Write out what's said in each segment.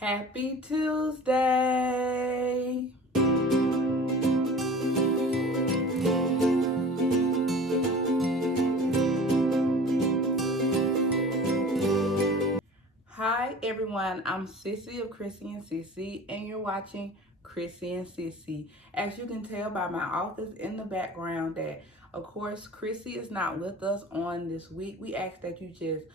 Happy Tuesday! Hi everyone, I'm Sissy of Chrissy and Sissy, and you're watching Chrissy and Sissy. As you can tell by my office in the background that, of course, Chrissy is not with us on this week. We ask that you just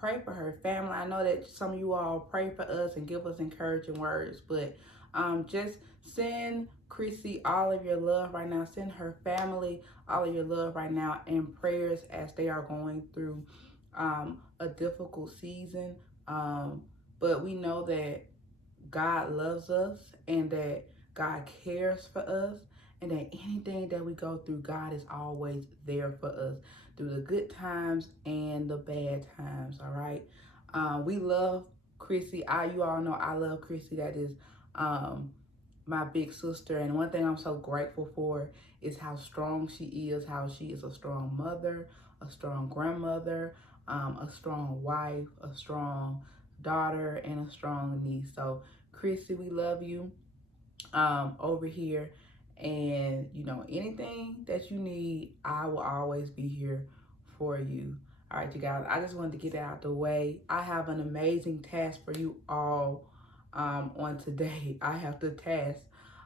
pray for her family. I know that some of you all pray for us and give us encouraging words, but just send Chrissy all of your love right now. Send her family all of your love right now and prayers as they are going through a difficult season. But we know that God loves us and that God cares for us and that anything that we go through, God is always there for us through the good times and the bad times, all right? We love Chrissy. You all know I love Chrissy. That is my big sister. And one thing I'm so grateful for is how strong she is, how she is a strong mother, a strong grandmother, a strong wife, a strong daughter, and a strong niece. So Chrissy, we love you over here. And you know, anything that you need, I will always be here for you. All right, you guys, I just wanted to get that out the way. I have an amazing task for you all on today. I have the task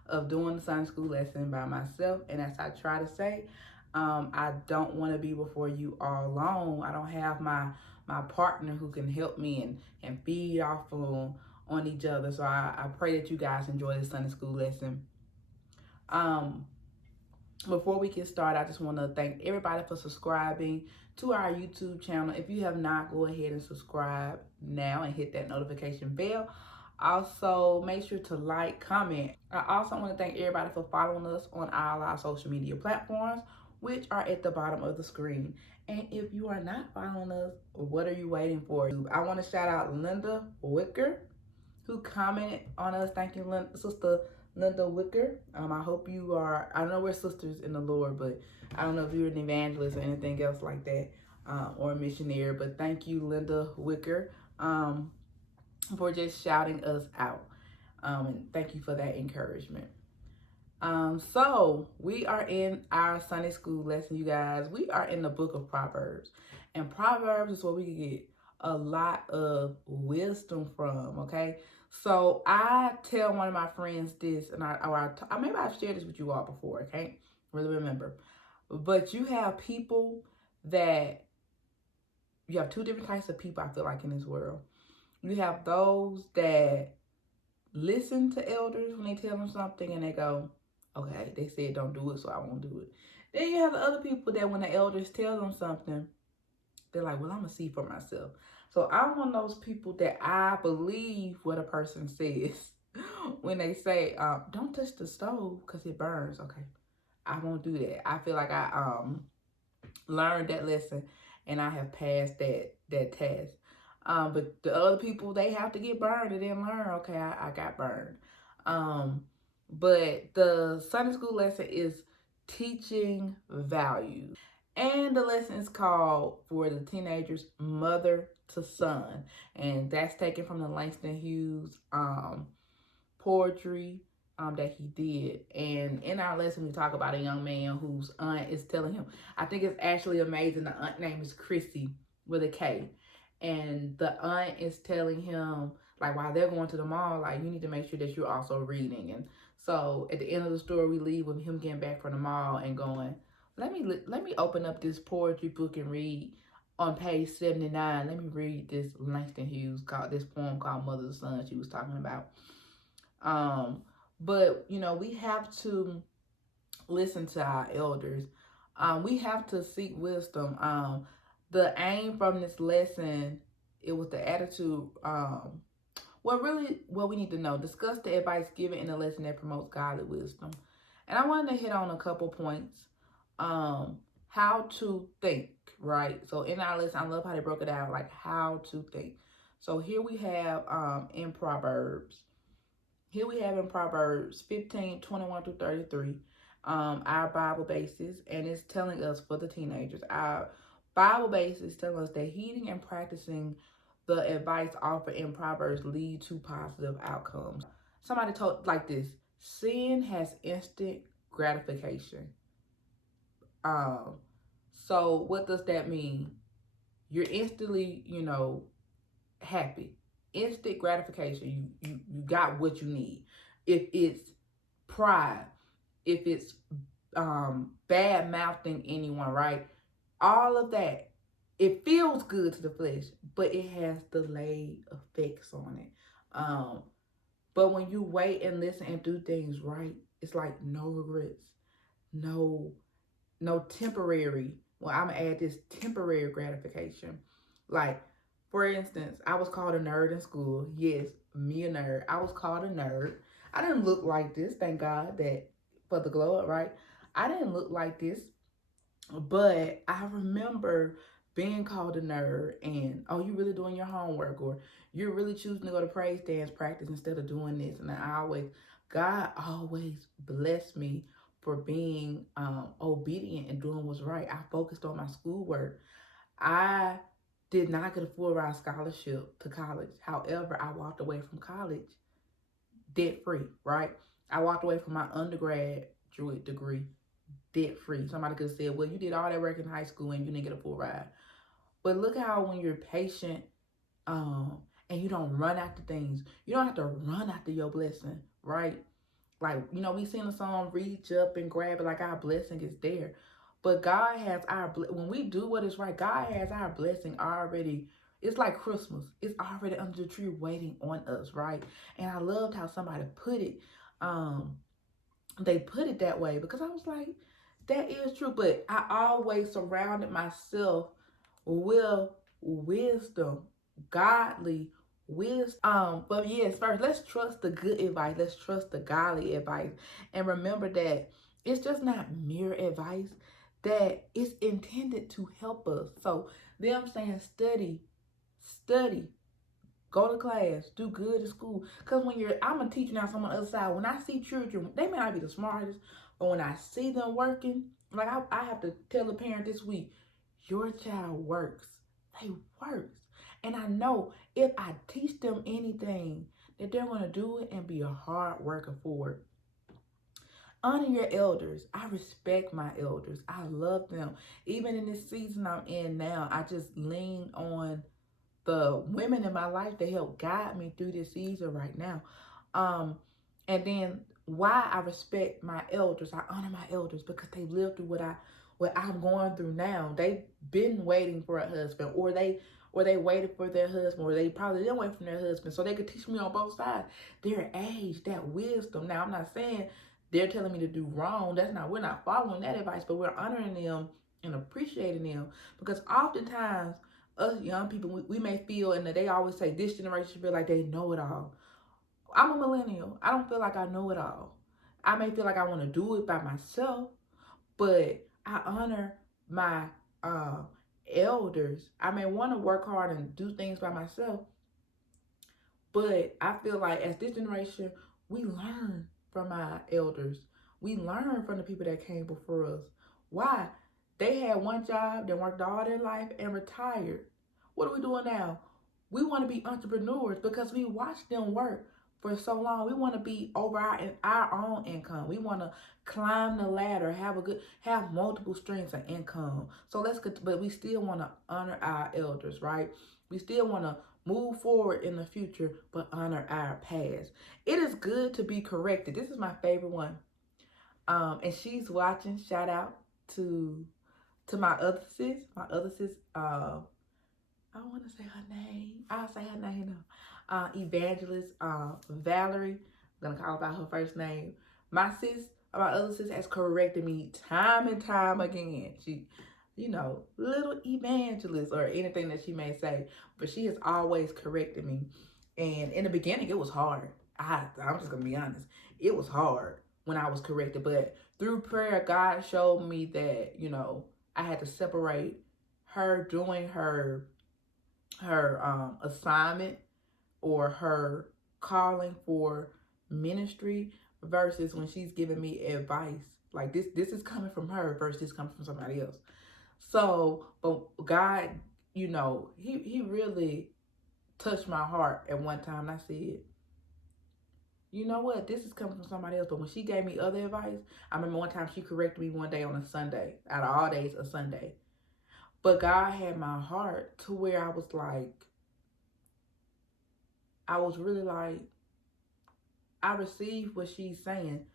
of doing the Sunday school lesson by myself. And as I try to say, I don't want to be before you all alone. I don't have my partner who can help me and feed off on each other. So I pray that you guys enjoy the Sunday school lesson. Before we get started, I just want to thank everybody for subscribing to our YouTube channel. If you have not, go ahead and subscribe now and hit that notification bell. Also, make sure to like, comment. I also want to thank everybody for following us on all our social media platforms, which are at the bottom of the screen. And if you are not following us, what are you waiting for? I want to shout out Linda Wicker, who commented on us. Thank you, Sister Linda Wicker. I hope you are, I know we're sisters in the Lord, but I don't know if you're an evangelist or anything else like that, or a missionary, but thank you, Linda Wicker, for just shouting us out. And thank you for that encouragement. So we are in our Sunday school lesson, you guys. We are in the Book of Proverbs. And Proverbs is where we get a lot of wisdom from, okay? So I tell one of my friends this, and maybe I've shared this with you all before, okay? Really remember. But you have people you have two different types of people, I feel like, in this world. You have those that listen to elders when they tell them something and they go, okay, they said don't do it, so I won't do it. Then you have the other people that when the elders tell them something, they're like, well, I'm going to see for myself. So I'm one of those people that I believe what a person says when they say, don't touch the stove because it burns. Okay, I won't do that. I feel like I learned that lesson and I have passed that test. But the other people, they have to get burned. They didn't learn. Okay, I got burned. But the Sunday school lesson is teaching values. And the lesson is called, for the teenagers, Mother to Son. And that's taken from the Langston Hughes poetry that he did. And in our lesson, we talk about a young man whose aunt is telling him, I think it's actually amazing. The aunt name is Chrissy with a K. And the aunt is telling him, like, while they're going to the mall, like, you need to make sure that you're also reading. And so at the end of the story, we leave with him getting back from the mall and going, let me open up this poetry book and read on page 79. Let me read this Langston Hughes this poem called Mother to Son she was talking about. But you know, we have to listen to our elders. We have to seek wisdom. The aim from this lesson, it was the attitude. What we need to know, discuss the advice given in the lesson that promotes godly wisdom. And I wanted to hit on a couple points. How to think, right? So in our lesson, I love how they broke it out, like how to think. So here we have in Proverbs. Here we have in Proverbs 15, 21 through 33, our Bible basis, and it's telling us for the teenagers, our Bible basis telling us that heeding and practicing the advice offered in Proverbs lead to positive outcomes. Somebody told like this: sin has instant gratification. Um, so what does that mean? You're instantly, happy. Instant gratification. You got what you need. If it's pride, if it's bad mouthing anyone, right? All of that. It feels good to the flesh, but it has delayed effects on it. But when you wait and listen and do things right, it's like no regrets, no temporary. Well, I'm gonna add this temporary gratification. Like, for instance, I was called a nerd in school. Yes, me a nerd. I was called a nerd. I didn't look like this, thank God that for the glow up, right? I didn't look like this, but I remember being called a nerd and, oh, you really doing your homework, or you're really choosing to go to praise dance practice instead of doing this. And God always blessed me for being obedient and doing what's right. I focused on my schoolwork. I did not get a full ride scholarship to college. However, I walked away from college debt free, right? I walked away from my undergraduate degree debt free. Somebody could have said, well, you did all that work in high school and you didn't get a full ride. But look how when you're patient, and you don't run after things, you don't have to run after your blessing, right? Like, we sing the song, reach up and grab it, like our blessing is there. But God has when we do what is right, God has our blessing already. It's like Christmas. It's already under the tree waiting on us, right? And I loved how somebody put it. They put it that way because I was like, that is true. But I always surrounded myself with wisdom, godly wisdom. But yes, first let's trust the good advice. Let's trust the godly advice. And remember that it's just not mere advice, that it's intended to help us. So them saying study, go to class, do good at school. Because I'm a teacher now, so on the other side, when I see children, they may not be the smartest, but when I see them working, like I have to tell the parent this week, your child works. They works. And I know if I teach them anything, that they're going to do it and be a hard worker for it. Honor your elders. I respect my elders. I love them. Even in this season I'm in now, I just lean on the women in my life to help guide me through this season right now. And then why I respect my elders, I honor my elders because they lived through what I'm going through now. They've been waiting for a husband, or they waited for their husband, or they probably didn't wait for their husband, so they could teach me on both sides. Their age, that wisdom. Now I'm not saying they're telling me to do wrong. We're not following that advice, but we're honoring them and appreciating them, because oftentimes us young people, we may feel, and they always say this generation feel like they know it all. I'm a millennial. I don't feel like I know it all. I may feel like I want to do it by myself, but I honor my elders. I may want to work hard and do things by myself, but I feel like as this generation, we learn from our elders. We learn from the people that came before us. Why? They had one job, they worked all their life and retired. What are we doing now? We want to be entrepreneurs because we watched them work for so long. We want to be over our own income. We want to climb the ladder, have multiple streams of income. So but we still want to honor our elders, right? We still want to move forward in the future, but honor our past. It is good to be corrected. This is my favorite one. And she's watching. Shout out to my other sis. I don't want to say her name. I'll say her name now. Evangelist Valerie. I'm gonna call her by her first name. My other sis has corrected me time and time again. She, little evangelist or anything that she may say, but she has always corrected me. And in the beginning, it was hard. I'm just gonna be honest. It was hard when I was corrected, but through prayer, God showed me that I had to separate her doing her assignment or her calling for ministry versus when she's giving me advice. Like this is coming from her versus this coming from somebody else. So, but God, he really touched my heart at one time. And I said, you know what? This is coming from somebody else. But when she gave me other advice, I remember one time she corrected me one day on a Sunday, out of all days, a Sunday. But God had my heart to where I was like, I was really like, I received what she's saying.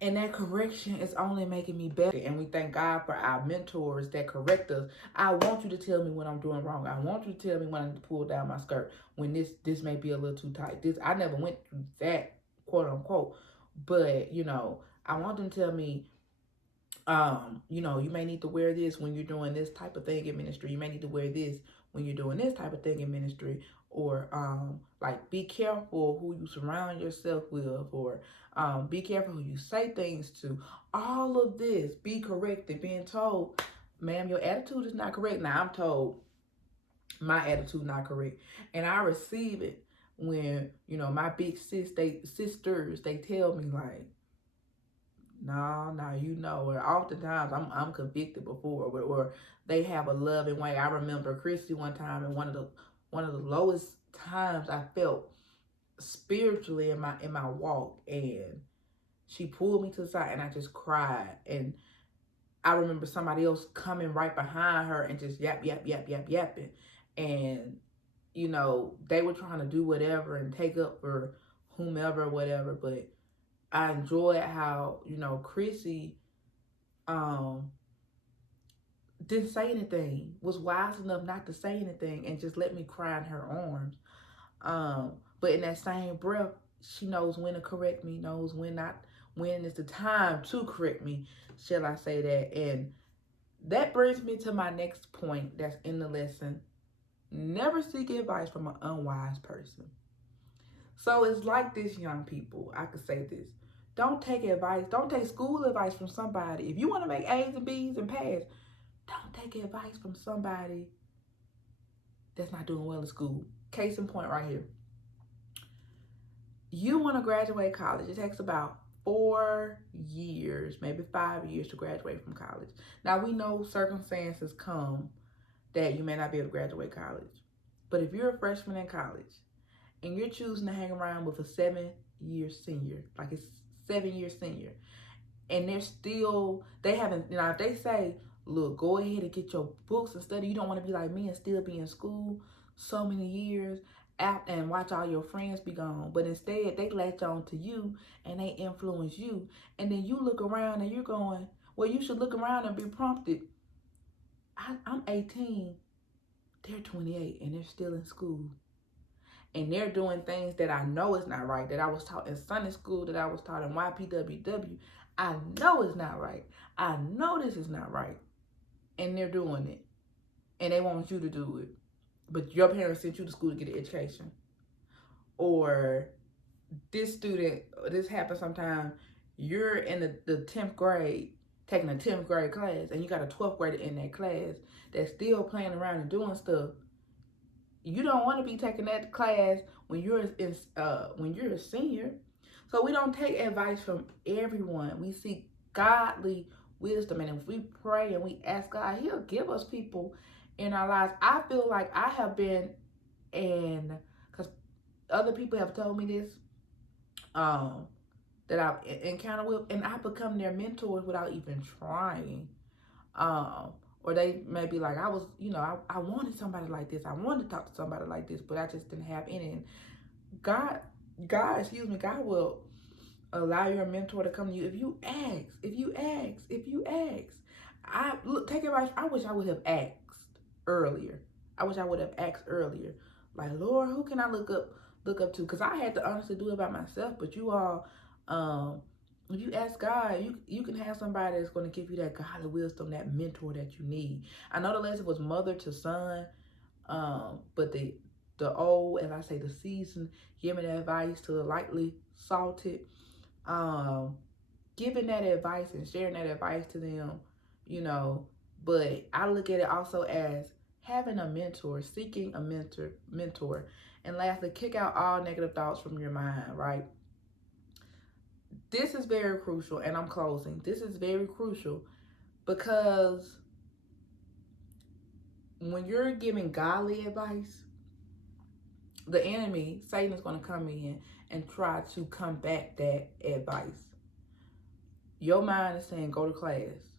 And that correction is only making me better. And we thank God for our mentors that correct us. I want you to tell me when I'm doing wrong. I want you to tell me when I need to pull down my skirt. When this may be a little too tight. I never went through that, quote unquote. But, I want them to tell me, you may need to wear this when you're doing this type of thing in ministry. You may need to wear this when you're doing this type of thing in ministry. Or like, be careful who you surround yourself with, or be careful who you say things to. All of this, be corrected, being told, ma'am, your attitude is not correct. Now I'm told my attitude not correct, and I receive it when my big sisters they tell me like, no, or oftentimes I'm convicted before, or they have a loving way. I remember Chrissy one time, and one of the lowest times I felt spiritually in my walk, and she pulled me to the side, and I just cried. And I remember somebody else coming right behind her and just yapping, and they were trying to do whatever and take up for whomever, whatever, but I enjoyed how, Chrissy didn't say anything, was wise enough not to say anything, and just let me cry in her arms. But in that same breath, she knows when to correct me, knows when is the time to correct me, shall I say that. And that brings me to my next point that's in the lesson. Never seek advice from an unwise person. So it's like this, young people. I could say this. Don't take advice. Don't take school advice from somebody. If you want to make A's and B's and pass, don't take advice from somebody that's not doing well in school. Case in point right here. You want to graduate college. It takes about 4 years, maybe 5 years to graduate from college. Now, we know circumstances come that you may not be able to graduate college. But if you're a freshman in college and you're choosing to hang around with a 7-year senior, like it's 7-year senior, and they haven't, if they say, look, go ahead and get your books and study. You don't want to be like me and still be in school so many years out and watch all your friends be gone. But instead, they latch on to you and they influence you. And then you look around and you're going, well, you should look around and be prompted. I'm 18, they're 28, and they're still in school. And they're doing things that I know is not right, that I was taught in Sunday school, that I was taught in YPWW. I know it's not right. I know this is not right. And they're doing it. And they want you to do it. But your parents sent you to school to get an education. Or this happens sometimes, you're in the 10th grade, taking a 10th grade class, and you got a 12th grader in that class that's still playing around and doing stuff. You don't want to be taking that class when you're a senior. So we don't take advice from everyone. We seek godly wisdom, and if we pray and we ask God, He'll give us people in our lives. I feel like I have been because other people have told me this, that I've encountered with, and I've become their mentors without even trying. Or they may be like, I wanted somebody like this. I wanted to talk to somebody like this, but I just didn't have any. And God will allow your mentor to come to you if you ask. Take advice. I wish I would have asked earlier. Like, Lord, who can I look up to? Because I had to honestly do it by myself. But you all, if you ask God, you can have somebody that's going to give you that godly wisdom, that mentor that you need. I know the lesson was mother to son, but the old, as I say, the seasoned, giving advice to the lightly salted, giving that advice and sharing that advice to them, But I look at it also as having a mentor, seeking a mentor, and lastly, kick out all negative thoughts from your mind, right? This is very crucial, and I'm closing. This is very crucial because when you're giving godly advice, the enemy, Satan, is going to come in and try to combat that advice. Your mind is saying, go to class,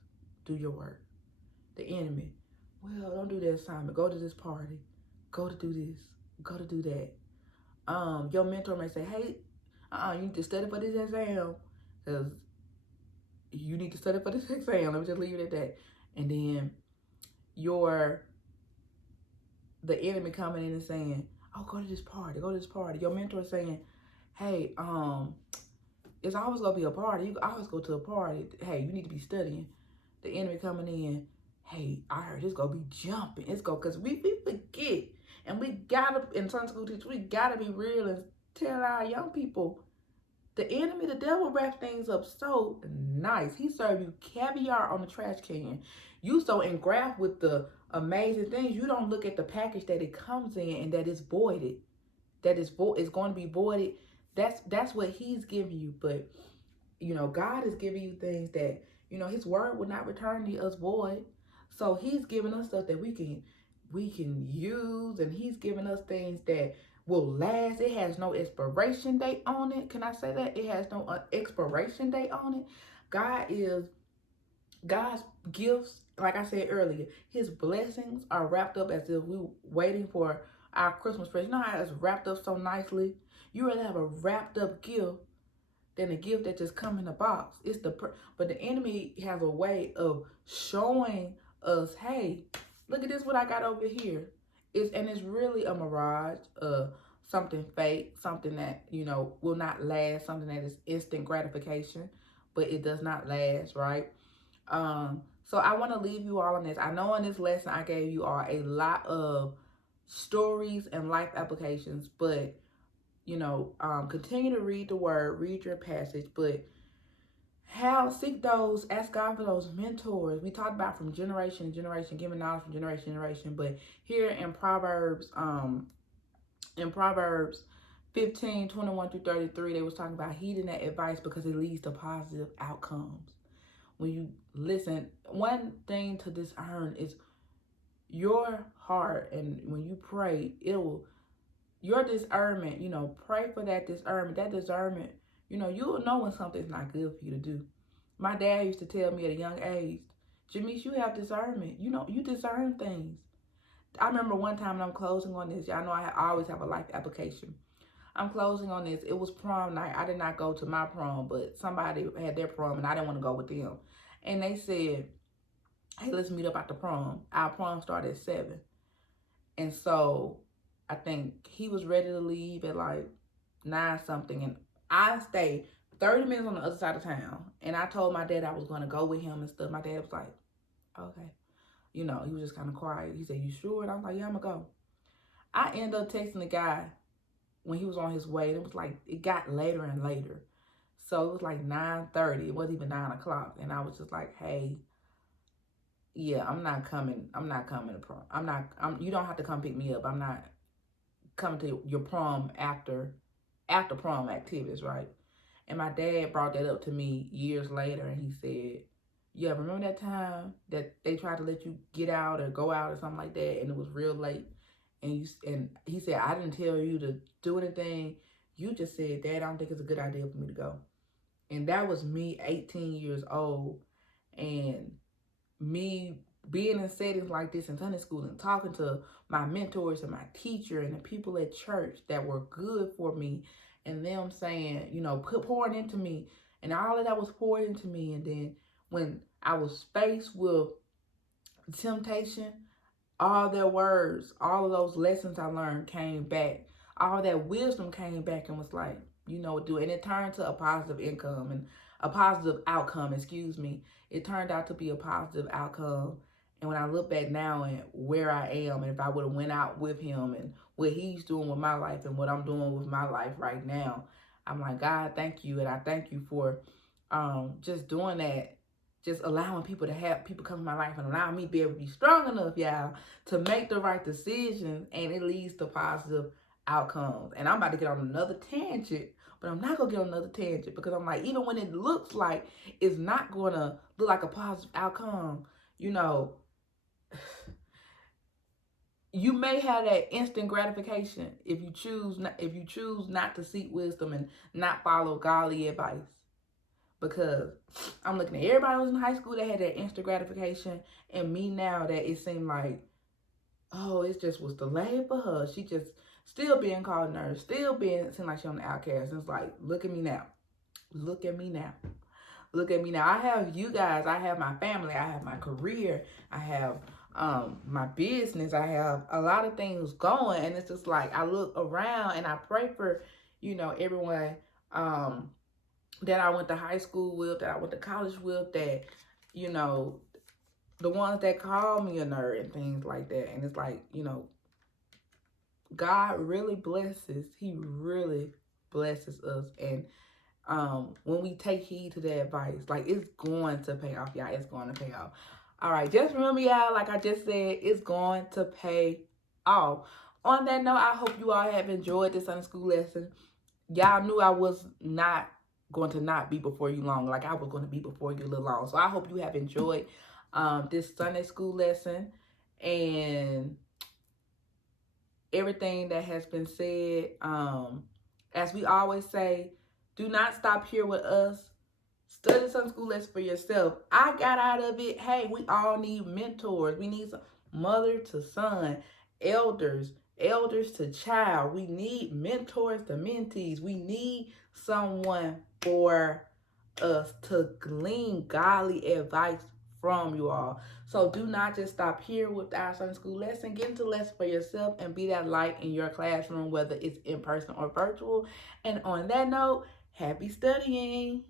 do your work. The enemy, well, don't do that assignment. Go to this party. Go to do this. Go to do that. Your mentor may say, hey, you need to study for this exam because you need to study for this exam. Let me just leave it at that. And then the enemy coming in and saying, oh, go to this party. Go to this party. Your mentor saying, hey, it's always going to be a party. You always go to a party. Hey, you need to be studying. The enemy coming in, hey, I heard it's going to be jumping. It's going because we forget. And we got to, in Sunday school teachers, we got to be real and tell our young people, the enemy, the devil, wrap things up so nice. He serve you caviar on the trash can. You so engraft with the amazing things, you don't look at the package that it comes in and that it's voided. That is going to be voided. That's what he's giving you. But, God is giving you things that, his word will not return to us void. So he's giving us stuff that we can use, and he's giving us things that will last. It has no expiration date on it. Can I say that? It has no expiration date on it. God's gifts, like I said earlier, his blessings are wrapped up as if we were waiting for our Christmas present. You know how it's wrapped up so nicely? You rather have a wrapped up gift than a gift that just come in a box. But the enemy has a way of showing us, hey, look at this, what I got over here. It's really a mirage, something fake, something that, will not last, something that is instant gratification, but it does not last, right? So I want to leave you all on this. I know in this lesson I gave you all a lot of stories and life applications, but continue to read the word, read your passage, but ask God for those mentors. We talked about from generation to generation, giving knowledge from generation to generation, but here in Proverbs 15:21-33, they was talking about heeding that advice because it leads to positive outcomes. When you listen, one thing to discern is your heart, and when you pray, your discernment, pray for that discernment, you'll know when something's not good for you to do. My dad used to tell me at a young age, Janice, you have discernment. You discern things. I remember one time, and I'm closing on this. Y'all know I always have a life application. I'm closing on this. It was prom night. I did not go to my prom, but somebody had their prom, and I didn't want to go with them. And they said, hey, let's meet up at the prom. Our prom started at 7. And so I think he was ready to leave at like 9 something. And I stayed 30 minutes on the other side of town. And I told my dad I was going to go with him and stuff. My dad was like, okay. He was just kind of quiet. He said, you sure? And I was like, yeah, I'm going to go. I ended up texting the guy when he was on his way. It was like, it got later and later. So it was like 9:30. It wasn't even 9 o'clock. And I was just like, hey, yeah, I'm not coming to prom. You don't have to come pick me up. I'm not coming to your prom after prom activities, right? And my dad brought that up to me years later, and he said, yeah, remember that time that they tried to let you get out or go out or something like that, and it was real late, and he said, I didn't tell you to do anything. You just said, Dad, I don't think it's a good idea for me to go. And that was me, 18 years old, and me being in settings like this in Sunday school and talking to my mentors and my teacher and the people at church that were good for me, and them saying, pouring into me, and all of that was poured into me. And then when I was faced with temptation, all their words, all of those lessons I learned came back. All that wisdom came back and was like, and it turned to a positive outcome, excuse me. It turned out to be a positive outcome. And when I look back now and where I am, and if I would have went out with him and what he's doing with my life and what I'm doing with my life right now, I'm like, God, thank you. And I thank you for just doing that, just allowing people come in my life and allowing me to be able to be strong enough, y'all, to make the right decisions, and it leads to positive outcomes. And I'm about to get on another tangent, but I'm not going to get on another tangent because I'm like, even when it looks like it's not going to look like a positive outcome, you may have that instant gratification if you choose not to seek wisdom and not follow godly advice. Because I'm looking at everybody who was in high school that had that instant gratification, and me now that it seemed like, oh, it just was delayed for her. She just still being called nurse, still being seemed like she on the outcast. And it's like, look at me now. Look at me now. Look at me now. I have you guys. I have my family. I have my career. I have my business. I have a lot of things going, and it's just like I look around and I pray for, everyone that I went to high school with, that I went to college with, that you know the ones that call me a nerd and things like that. And it's like, God really blesses. He really blesses us. And when we take heed to that advice, like, it's going to pay off, y'all. It's going to pay off. All right, just remember, y'all, like I just said, it's going to pay off. On that note, I hope you all have enjoyed this Sunday school lesson. Y'all knew I was not going to not be before you long. Like, I was going to be before you a little long. So I hope you have enjoyed this Sunday school lesson and everything that has been said. As we always say, do not stop here with us. Study Sunday school lesson for yourself. I got out of it, hey, we all need mentors. We need some mother to son, elders to child. We need mentors to mentees. We need someone for us to glean godly advice from you all. So do not just stop here with our Sunday school lesson. Get into the lesson for yourself and be that light in your classroom, whether it's in person or virtual. And on that note, happy studying.